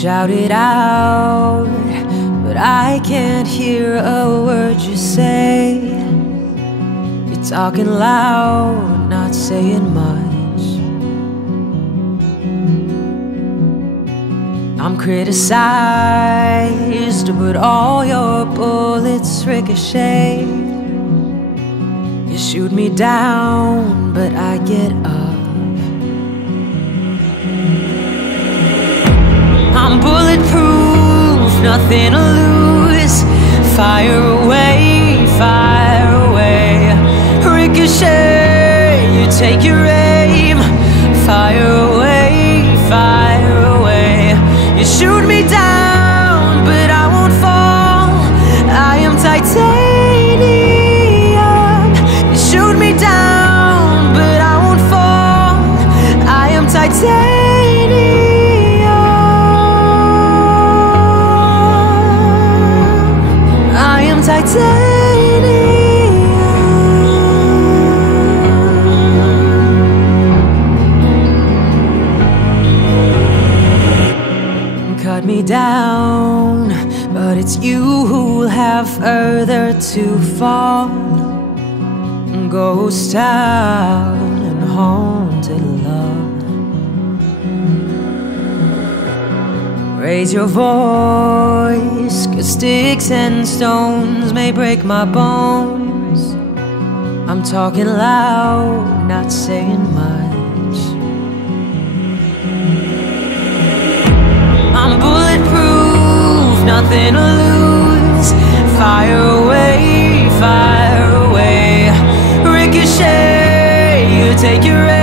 shout it out, but I can't hear a word you say. You're talking loud, not saying much. I'm criticized, but all your bullets ricochet. You shoot me down, but I get up. I'm bulletproof, nothing to lose. Fire away, fire away. Ricochet, you take your aim. Fire away, fire away. You shoot me down, but I won't fall. I am titanium. You shoot me down, but I won't fall. I am titanium. Cut me down, but it's you who'll have further to fall. Ghost town and haunted love. Raise your voice, 'cause sticks and stones may break my bones. I'm talking loud, not saying much. I'm bulletproof, nothing to lose. Fire away, fire away. Ricochet, you take your aim.